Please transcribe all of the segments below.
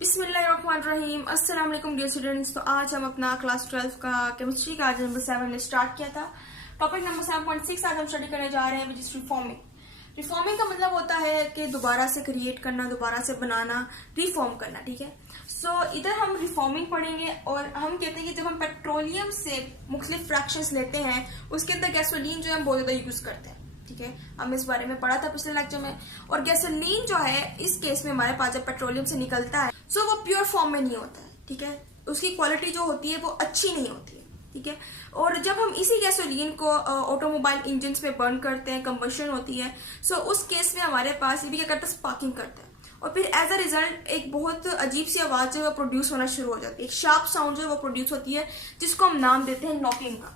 बिस्मिल्लाहिर्रहमानिर्रहीम। अस्सलाम वालेकुम डियर स्टूडेंट्स। तो आज हम अपना क्लास 12 का केमिस्ट्री का आज नंबर 7 ने स्टार्ट किया था। टॉपिक नंबर 7.6 आज हम स्टडी करने जा रहे हैं, विच इज रिफॉर्मिंग। रिफॉर्मिंग का मतलब होता है कि दोबारा से क्रिएट करना, दोबारा से बनाना, रिफॉर्म करना। ठीक है, सो इधर हम रिफॉर्मिंग पढ़ेंगे और हम कहते हैं कि जब हम पेट्रोलियम से मुख्तलिफ फ्रैक्शंस लेते हैं उसके अंदर गैसोलीन जो है हम बहुत ज्यादा यूज करते हैं। ठीक है, हमने इस बारे में पढ़ा था पिछले लेक्चर में। और गैसोलीन जो है इस केस में हमारे पास जब पेट्रोलियम से निकलता है सो वो प्योर फॉर्म में नहीं होता है। ठीक है, उसकी क्वालिटी जो होती है वो अच्छी नहीं होती है। ठीक है, और जब हम इसी गैसोलीन को ऑटोमोबाइल इंजन में बर्न करते हैं, कंबशन होती है, सो उस केस में हमारे पास ये भी क्या करता है, स्पार्किंग करता है। और फिर एज अ रिजल्ट एक बहुत अजीब सी आवाज जो है वो प्रोड्यूस होना शुरू हो जाती है, एक शार्प साउंड जो है वो प्रोड्यूस होती है, जिसको हम नाम देते हैं नॉकिंग का।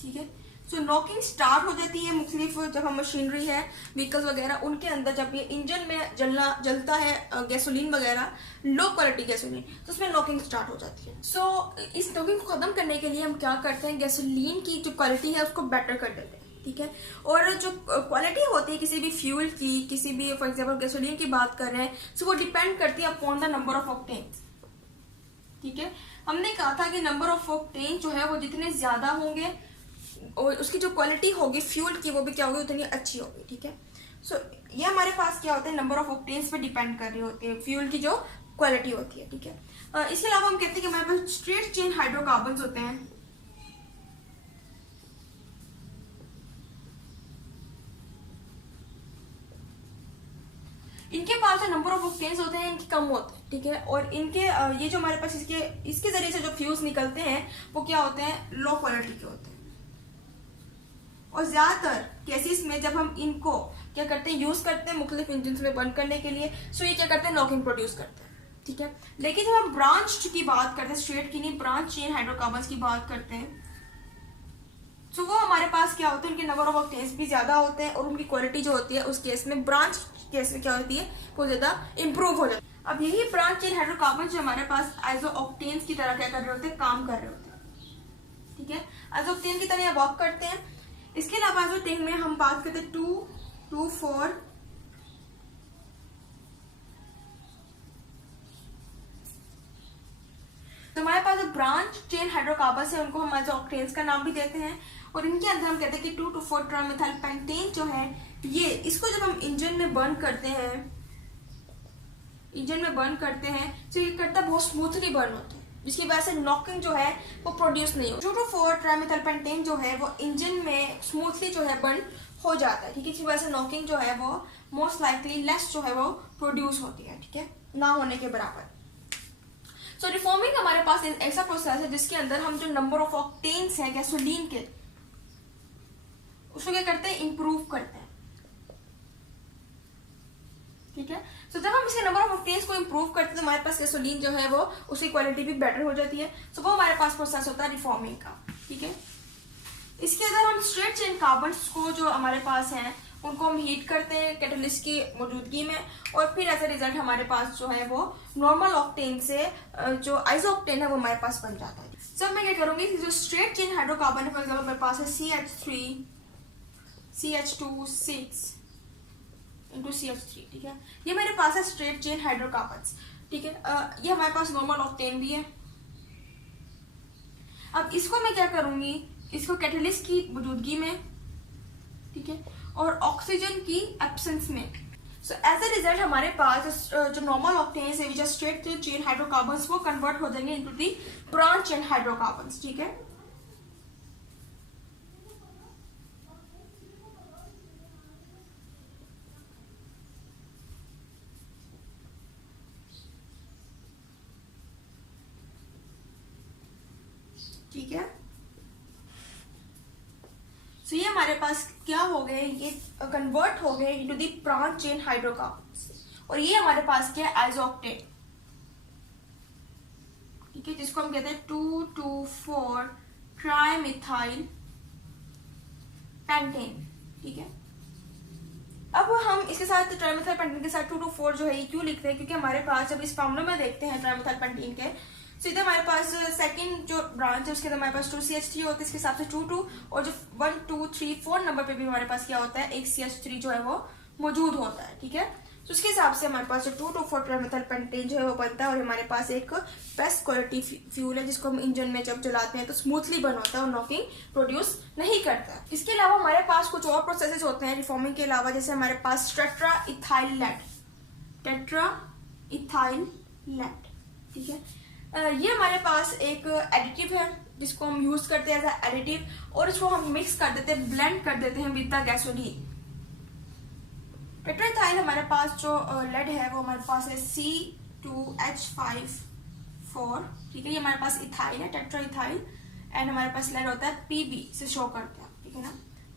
ठीक है, सो नॉकिंग स्टार्ट हो जाती है मुख्तलिफ जब हम मशीनरी है, व्हीकल्स वगैरह, उनके अंदर जब ये इंजन में जलता है गैसोलीन वगैरह, लो क्वालिटी गैसोलीन, तो उसमें नॉकिंग स्टार्ट हो जाती है। सो इस नॉकिंग को खत्म करने के लिए हम क्या करते हैं, गैसोलीन की जो क्वालिटी है उसको बेटर कर देते हैं। ठीक है, और जो क्वालिटी होती है किसी भी फ्यूल की, किसी भी फॉर एग्जाम्पल गैसोलीन की बात कर रहे हैं, सो वो डिपेंड करती है upon the number of octane. ठीक है, हमने कहा था कि नंबर ऑफ ऑक्टेन जो है वो जितने ज्यादा होंगे और उसकी जो क्वालिटी होगी फ्यूल की वो भी क्या होगी, उतनी अच्छी होगी। ठीक है, सो ये हमारे पास क्या होता है, नंबर ऑफ ऑक्टेन्स पे डिपेंड कर रही होती है फ्यूल की जो क्वालिटी होती है। ठीक है, इसके अलावा हम कहते हैं कि हमारे पास स्ट्रेट चेन हाइड्रोकार्बन्स होते हैं। इनके पास जो नंबर ऑफ ऑक्टेन्स होते हैं इनके कम होते हैं। ठीक है, और इनके ये जो हमारे पास इसके जरिए से जो फ्यूल्स निकलते हैं वो क्या होते हैं, लो क्वालिटी के होते हैं। और ज्यादातर केसेस में जब हम इनको क्या करते हैं, यूज करते हैं मुख्तलिफ इंजन में बर्न करने के लिए, सो ये क्या करते हैं, नॉकिंग प्रोड्यूस करते हैं। ठीक है, लेकिन जब हम ब्रांच की बात करते हैं, स्ट्रेट की नहीं, ब्रांच चेन हाइड्रोकार्बन्स की बात करते हैं, सो वो हमारे पास क्या होते हैं, उनके नंबर ऑफ ऑक्टेन्स भी ज्यादा होते हैं और उनकी क्वालिटी जो होती है उस केस में, ब्रांच केस में क्या होती है, वो ज्यादा इंप्रूव हो जाती है। अब यही ब्रांच चेन हाइड्रोकार्बन जो हमारे पास आइसो ऑक्टेन्स की तरह क्या कर रहे होते हैं, काम कर रहे होते हैं। ठीक है, आइसो ऑक्टेन की तरह वर्क करते हैं। इसके अलावा जो टेन में हम बात करते हैं 2,2,4 तो हमारे पास जो ब्रांच चेन हाइड्रोकार्बन्स है उनको हम आइसो ऑक्टेन्स का नाम भी देते हैं। और इनके अंदर हम कहते हैं कि 2,2,4 ट्राइमेथाइल पेंटेन जो है ये, इसको जब हम इंजन में बर्न करते हैं तो ये करता बहुत स्मूथली बर्न होता है, जिसकी वजह से नॉकिंग जो है वो प्रोड्यूस नहीं हो। 2,2,4 ट्राइमेथाइल पेंटेन जो है वो इंजन में स्मूथली जो है बर्न हो जाता है। ठीक है, इसकी वजह से नॉकिंग जो है वो मोस्ट लाइकली लेस जो है वो प्रोड्यूस होती है। ठीक है, ना होने के बराबर। सो रिफॉर्मिंग हमारे पास ऐसा प्रोसेस है जिसके अंदर हम जो नंबर ऑफ ऑक्टेन्स है गैसोलीन के, उसको क्या करते हैं, इंप्रूव करते हैं। ठीक है, सो जब हम इसके नंबर ऑफ ऑक्टेन्स को इंप्रूव करते हैं तो हमारे पास गैसोलीन जो है वो उसकी क्वालिटी भी बेटर हो जाती है। सो वो हमारे पास प्रोसेस होता है रिफॉर्मिंग का। ठीक है, इसके अंदर हम स्ट्रेट चेन कार्बन्स को जो हमारे पास हैं उनको हम हीट करते हैं कैटलिस्ट की मौजूदगी में, और फिर एज अ रिजल्ट हमारे पास जो है वो नॉर्मल ऑक्टेन से जो आइसो ऑक्टेन है वो हमारे पास बन जाता है। सब मैं क्या करूंगी, जो स्ट्रेट चेन हाइड्रोकार्बन है, फॉर एग्जाम्पल मेरे पास है CH3 CH2 6 into CH3। ठीक है, ये मेरे पास है स्ट्रेट चेन हाइड्रोकार्बन्स। ठीक है, ये हमारे पास नॉर्मल ऑक्टेन भी है। अब इसको मैं क्या करूंगी, इसको कैटलिस्ट की मौजूदगी में, ठीक है, और ऑक्सीजन की एब्सेंस में, सो एज अ रिजल्ट हमारे पास जो नॉर्मल ऑक्टेन्स है, जो स्ट्रेट चेन हाइड्रोकार्बन्स, वो कन्वर्ट हो जाएंगे into the branch chain hydrocarbons. ठीक है, ठीक है, तो ये हमारे पास क्या हो गए, ये कन्वर्ट हो गए into the branch chain hydrocarbons, और ये हमारे पास क्या है, आइसो ऑक्टेन। ठीक है, जिसको हम कहते हैं 2,2,4 ट्राइमेथाइल पेंटेन। ठीक है, अब हम इसके साथ ट्राइमेथाइल पेंटेन के साथ 2,2,4 जो है ये क्यों लिखते हैं, क्योंकि हमारे पास जब इस फॉर्मूला में देखते हैं ट्राइमेथाइल पेंटेन के, सीधे हमारे पास सेकंड जो ब्रांच है उसके अंदर हमारे पास 2CH3 होता है, इसके हिसाब से 2,2, और जो 1, 2, 3, 4 नंबर पे भी हमारे पास क्या होता है, एक CH3 जो है वो मौजूद होता है। ठीक है, तो उसके हिसाब से हमारे पास जो 2,2,4-12 पेंटेन जो है वो बनता है और हमारे पास एक बेस्ट क्वालिटी फ्यूल है जिसको हम इंजन में जब जलाते हैं तो स्मूथली बर्न होता है और नॉकिंग प्रोड्यूस नहीं करता है। इसके अलावा हमारे पास कुछ और प्रोसेसेस होते हैं रिफॉर्मिंग के अलावा, जैसे हमारे पास टेट्रा इथाइल लेड, ठीक है। ये हमारे पास एक एडिटिव है जिसको हम यूज करते हैं एज अ एडिटिव और इसको हम मिक्स कर देते हैं, ब्लेंड कर देते हैं विद द गैसोलीन। टेट्राइथाइल हमारे पास जो लेड है वो हमारे पास है C2H5 4, ठीक है। ये हमारे पास इथाइल है, टेट्राइथाइल, एंड हमारे पास लेड होता है PB से शो करते हैं, ठीक है ना।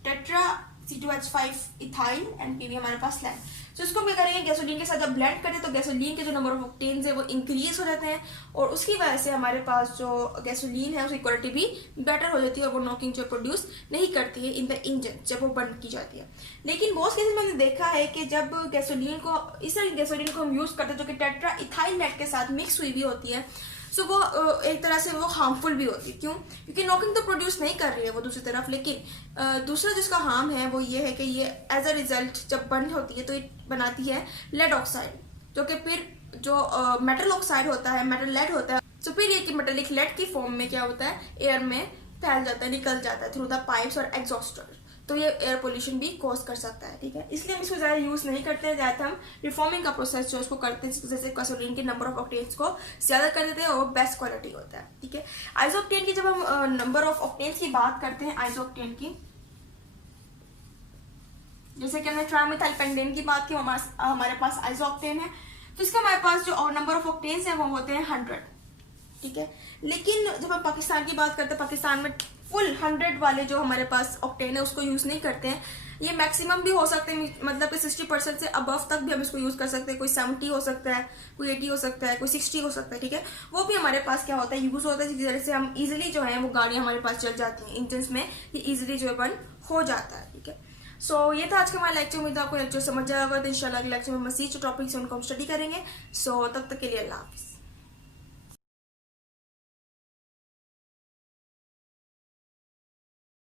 Tetra C2H5 ethyl and PB हमारे पास लेड। तो इसको क्या करेंगे, गैसोलीन के साथ जब ब्लेंड करें तो गैसोलीन के जो नंबर ऑफ ऑक्टेन्स है वो इंक्रीज हो जाते हैं और उसकी वजह से हमारे पास जो गैसोलीन है उसकी क्वालिटी भी बेटर हो जाती है और वो नॉकिंग जो प्रोड्यूस नहीं करती है इन द इंजन जब वो बर्न की जाती है। लेकिन बहुत केसेस में हमने देखा है कि जब गैसोलीन को इस तरह की गैसोलीन को हम यूज करते हैं जो कि टेट्रा इथाइल लेड के साथ मिक्स हुई भी होती है, सो वो एक तरह से वो हार्मफुल भी होती है। क्यों? क्योंकि नॉकिंग तो प्रोड्यूस नहीं कर रही है वो दूसरी तरफ, लेकिन दूसरा जिसका हार्म है वो ये है कि ये एज अ रिजल्ट जब बर्न होती है तो ये बनाती है लेड ऑक्साइड, जो कि फिर जो मेटल ऑक्साइड होता है, मेटल लेड होता है, तो फिर ये कि मेटेलिक लेड की फॉर्म में क्या होता है, एयर में फैल जाता है, निकल जाता है थ्रू द पाइप्स और एग्जॉस्टर, तो ये एयर पोल्यूशन भी कॉज कर सकता है, ठीक है। इसलिए हम इसको ज़्यादा यूज़ नहीं करते हैं, ज़्यादा हम रिफॉर्मिंग का प्रोसेस जो उसको करते हैं, जैसे गैसोलीन के नंबर ऑफ ऑक्टेन्स को ज़्यादा कर देते हैं और बेस्ट क्वालिटी होता है, ठीक है। आइसोक्टेन की जब हम नंबर ऑफ ऑक्टेन्स की बात करते हैं, आइसोक्टेन की जैसे कि हमने ट्राइमिथाइल पेंटेन की बात की, हमारे पास आइसोक्टेन है, तो इसका हमारे पास जो नंबर ऑफ ऑक्टेन्स है वो होते हैं 100, ठीक है। लेकिन जब हम पाकिस्तान की बात करते हैं, पाकिस्तान में फुल 100 वाले जो हमारे पास ऑक्टेन है उसको यूज नहीं करते हैं। ये मैक्सिमम भी हो सकते हैं, मतलब कि 60% से अबव तक भी हम इसको यूज कर सकते हैं। कोई 70 हो सकता है, कोई 80 हो सकता है, कोई 60 हो सकता है, ठीक है। वो भी हमारे पास क्या होता है, यूज होता है, जिस तरह से हम इजिली जो है वो गाड़ियां हमारे पास चल जाती हैं इंजन में, ये इजिली जो है बर्न हो जाता है, ठीक है। सो ये था आज का हमारा लेक्चर। उम्मीद है आपको लेक्चर समझ आएगा, तो इंशाल्लाह अगले लेक्चर में मजीद जो टॉपिक्स है उनको हम स्टडी करेंगे। सो तब तक के लिए अल्लाह हाफिज़।